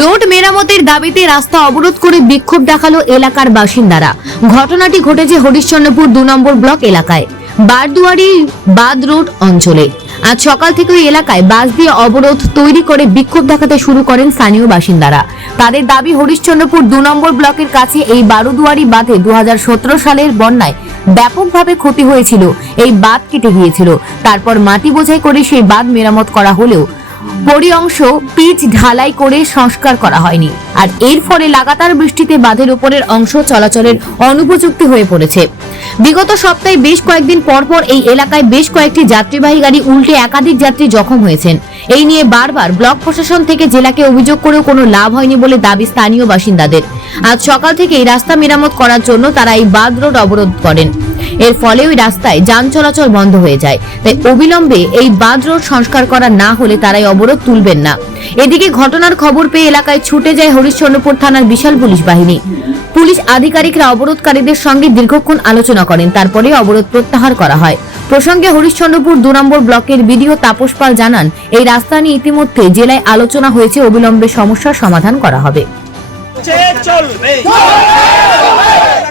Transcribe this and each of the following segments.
Road মেরামতের দাবিতে রাস্তা অবরোধ করে বিক্ষোভ দেখাল এলাকার বাসিন্দারা। ঘটনাটি ঘটেছে হরিশ্চন্দ্রপুর দু নম্বর ব্লক এলাকায়, বারদুয়ারি বাদ রোড অঞ্চলে। আজ সকাল থেকে ওই এলাকায় বাস দিয়ে অবরোধ তৈরি করে বিক্ষোভ দেখাতে শুরু করেন স্থানীয় বাসিন্দারা। তাদের দাবি হরিশ্চন্দ্রপুর দু নম্বর ব্লকের কাছে এই বারুদুয়ারি বাঁধে দু হাজার সতেরো সালের বন্যায় ব্যাপকভাবে ক্ষতি হয়েছিল। এই বাঁধ কেটে গিয়েছিল। তারপর মাটি বোঝাই করে সেই বাঁধ মেরামত করা হলেও পরি অংশ পিচ ঢালাই করে সংস্কার করা হয়নি। আর এর ফলে লাগাতার বৃষ্টিতে বাঁধের উপরের অংশ চলাচলের অনুপযুক্তি হয়ে পড়েছে। বিগত সপ্তাহে বেশ কয়েকদিন পর পর এই এলাকায় বেশ কয়েকটি যাত্রীবাহী গাড়ি উল্টে একাধিক যাত্রী জখম হয়েছেন। এই নিয়ে বারবার ব্লক প্রশাসন থেকে জেলাকে অভিযোগ করেও কোনো লাভ হয়নি বলে দাবি স্থানীয় বাসিন্দাদের। আজ সকাল থেকে এই রাস্তা মেরামত করার জন্য তারা এই বাদ রোড অবরোধ করেন। এর ফলে ওই রাস্তায় যান চলাচল বন্ধ হয়ে যায় তাই অবিলম্বে এই বাদ রোড সংস্কার করা না হলে তারাই অবরোধ তুলবেন না এদিকে ঘটনার খবর পেয়ে এলাকায় ছুটে যায় হরিশ্চন্দ্রপুর থানার বিশাল পুলিশ বাহিনী পুলিশ আধিকারিকরা অবরোধকারীদের সঙ্গে দীর্ঘক্ষণ আলোচনা করেন তারপরে অবরোধ প্রত্যাহার করা হয় প্রসঙ্গে হরিশ্চন্দ্রপুর দু নম্বর ব্লকের বিডিও তাপস পাল জানান এই রাস্তা নিয়ে ইতিমধ্যে জেলায় আলোচনা হয়েছে অবিলম্বে সমস্যার সমাধান করা হবে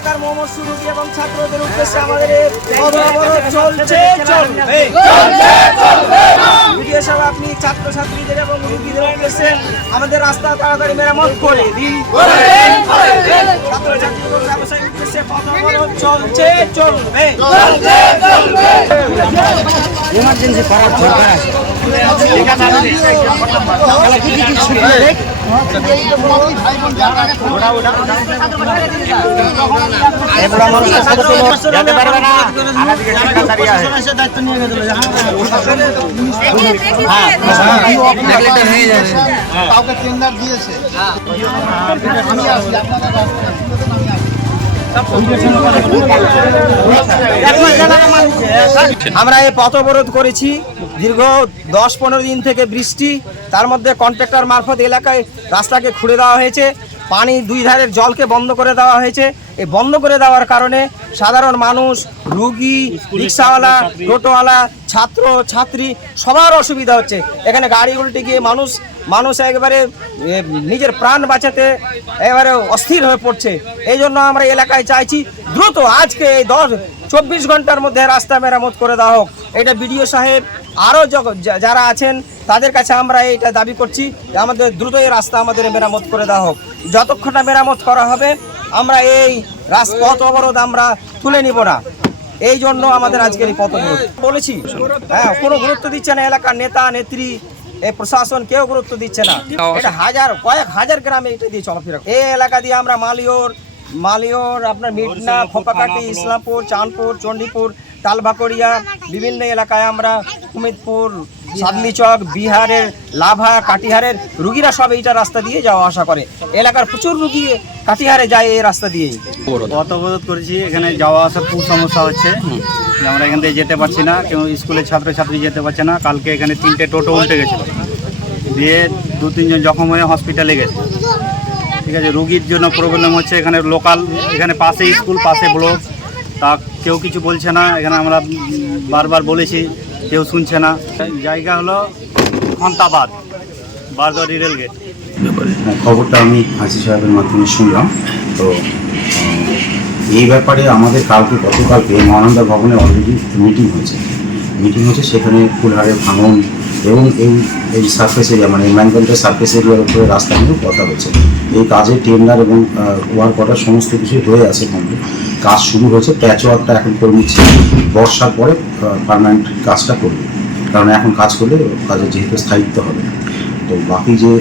এলাকার মোহাম্মদ সুরুকি এবং ছাত্রদের উদ্দেশ্যে আমাদের অবরোধ চলছে। চলবে বিডিও সাহেব আপনি ছাত্রছাত্রীদের এবং রুগীদের উদ্দেশ্যে আমাদের রাস্তা তাড়াতাড়ি মেরামত করে দিন। ছাত্রছাত্রী এবং ব্যবসায়ীর উদ্দেশ্যে অবরোধ চলছে চলবে। যেতে পারবে না টেন্ডার দিয়েছে। আমি আসি আপনারা আমরা এই পথ অবরোধ করেছি। দীর্ঘ দশ পনেরো দিন থেকে বৃষ্টি, তার মধ্যে কন্ট্রাক্টর মারফত এলাকায় রাস্তাকে খুঁড়ে দেওয়া হয়েছে, পানি দুই ধারের জলকে বন্ধ করে দেওয়া হয়েছে। এই বন্ধ করে দেওয়ার কারণে সাধারণ মানুষ, রুগী, রিক্সাওয়ালা, টোটোওয়ালা, ছাত্র, ছাত্রী সবার অসুবিধা হচ্ছে। এখানে গাড়ি উল্টে গিয়ে মানুষ মানুষ একবারে নিজের প্রাণ বাঁচাতে এবারে অস্থির হয়ে পড়ছে। এই জন্য আমরা এলাকায় চাইছি, দ্রুত আজকে এই দশ, চব্বিশ ঘণ্টার মধ্যে রাস্তা মেরামত করে দেওয়া হোক। এটা বিডিও সাহেব, আরও যারা আছেন, তাদের কাছে আমরা এইটা দাবি করছি যে আমাদের দ্রুত এই রাস্তা আমাদের মেরামত করে দেওয়া হোক। যতক্ষণ না মেরামত করা হবে, আমরা এই রাজপথ অবরোধ আমরা তুলে নিব না। এই জন্য আমাদের আজকের এই পথ বলেছি হ্যাঁ কোনো গুরুত্ব দিচ্ছে না এলাকার নেতা, নেত্রী এই প্রশাসন কেউ গুরুত্ব দিচ্ছে না। এটা হাজার কয়েক হাজার গ্রামে এটা দিয়ে চলাফেরা এই এলাকা দিয়ে আমরা মালিওর মালিওর আপনার মিটনা খোপাকাটি ইসলামপুর চাঁদপুর চণ্ডীপুর তালভাকড়িয়া বিভিন্ন এলাকায় আমরা কুমিদপুর সাদলি চক বিহারের লাভা কাটিহারের রুগীরা সব এইটা রাস্তা দিয়ে যাওয়া আসা করে। এলাকার প্রচুর রুগী কাটিহারে যায় এই রাস্তা দিয়েই। পথ অবরোধ করেছি এখানে যাওয়া আসার খুব সমস্যা হচ্ছে। যে আমরা এখান থেকে যেতে পারছি না, কেউ স্কুলের ছাত্রছাত্রী যেতে পারছে না, কালকে এখানে তিনটে টোটো উল্টে গেছিল। দিয়ে দু তিনজন জখম হয়ে হসপিটালে গেছে। ঠিক আছে, রুগীর জন্য প্রবলেম হচ্ছে, এখানে লোকাল এখানে পাশে স্কুল, পাশে ব্লক তা কেউ কিছু বলছে না, এখানে আমরা বারবার বলেছি, কেউ শুনছে না। জায়গা হলো খন্তাবাদ বারদরি রেলগেট। খবরটা আমি আইসি সাহেবের মাধ্যমে শুনলাম। তো এই ব্যাপারে আমাদের কালকে, গতকালকে মহানন্দা ভবনে অলরেডি মিটিং হয়েছে। মিটিং হয়েছে, সেখানে ফুলহারের ভাঙন এবং এই এই সার্ফেস এরিয়া মানে ম্যানগঞ্জের সার্ফেস এরিয়ার উপরে রাস্তা নিয়েও কথা হচ্ছে এই কাজে টেন্ডার এবং ওয়ার্ক অর্ডার সমস্ত কিছু হয়ে আছে কমপ্লিট কাজ শুরু হয়েছে প্যাচ ওয়ার্কটা এখন করে নিচ্ছে। বর্ষার পরে পার্মানেন্ট কাজটা করবে। কারণ এখন কাজ করলে কাজের যেহেতু স্থায়িত্ব হবে। তো বাকি যে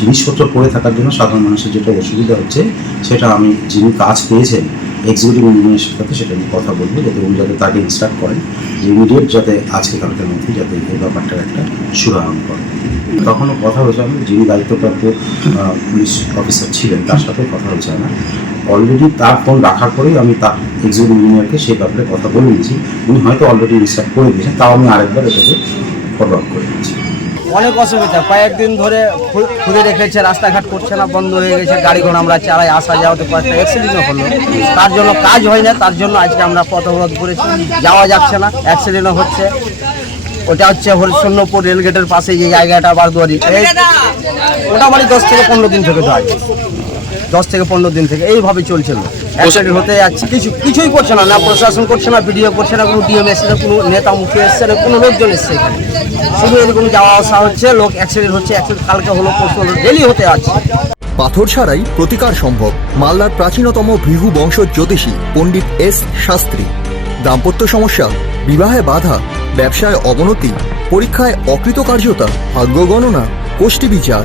জিনিসপত্র পড়ে থাকার জন্য সাধারণ মানুষের যেটা অসুবিধা হচ্ছে, সেটা আমি যিনি কাজ পেয়েছেন এক্সিকিউটিভ ইঞ্জিনিয়ারের সাথে সেটা নিয়ে কথা বলব, যাতে উনি যাতে তাকে ইনস্ট্রাক্ট করেন যে ইমিডিয়েট যাতে আজকে কালকের মধ্যে যাতে এই ব্যাপারটার একটা শুভারম্ভ করে তখনও কথা হয়েছে আমি যিনি দায়িত্বপ্রাপ্ত পুলিশ অফিসার ছিলেন, তার সাথে কথা হয়েছে আমার। অলরেডি তার ফোন রাখার পরেই আমি তার এক্সিকিউটিভ ইঞ্জিনিয়ারকে সেই ব্যাপারে কথা বলে নিয়েছি। উনি হয়তো অলরেডি ইনস্ট্রাক্ট করে দিয়েছেন, তাও আমি আরেকবার এটাকে ফলো আপ করে দিয়েছি অনেক অসুবিধা। কয়েকদিন ধরে খুঁজে রেখেছে রাস্তাঘাট করছে না, বন্ধ হয়ে গেছে, গাড়ি ঘোড়া আমরা চালাই, আসা যাওয়াতে কয়েকটা অ্যাক্সিডেন্টও হলো। তার জন্য কাজ হয় না, তার জন্য আজকে আমরা পথ অবরোধ করেছি, যাওয়া যাচ্ছে না অ্যাক্সিডেন্টও হচ্ছে। ওটা হচ্ছে হরিশূন্যপুর রেলগেটের পাশে যে জায়গাটা, বারদুয়ারি। ওটা মোটামুটি দশ থেকে পনেরো দিন থেকে আছে দশ থেকে পনেরো দিন থেকে এইভাবে চলছিল অ্যাক্সিডেন্ট হতে যাচ্ছে কিছু কিছুই করছে না না প্রশাসন করছে না ভিডিও করছে না কোনো ডিএম এসছে না কোনো নেতা মুখে এসছে না কোনো লোকজন এসছে এখানে। শুধু এরকম যাওয়া আসা হচ্ছে লোক অ্যাক্সিডেন্ট হচ্ছে অ্যাক্সিডেন্ট কালকে হলো পরশু হলো ডেলি হতে আছে পাথর ছাড়াই প্রতিকার সম্ভব মালদার প্রাচীনতম ভৃহু বংশ জ্যোতিষী পণ্ডিত এস শাস্ত্রী। দাম্পত্য সমস্যা বিবাহে বাধা ব্যবসায় অবনতি পরীক্ষায় অকৃতকার্যতা ভাগ্য গণনা গোষ্ঠী বিচার।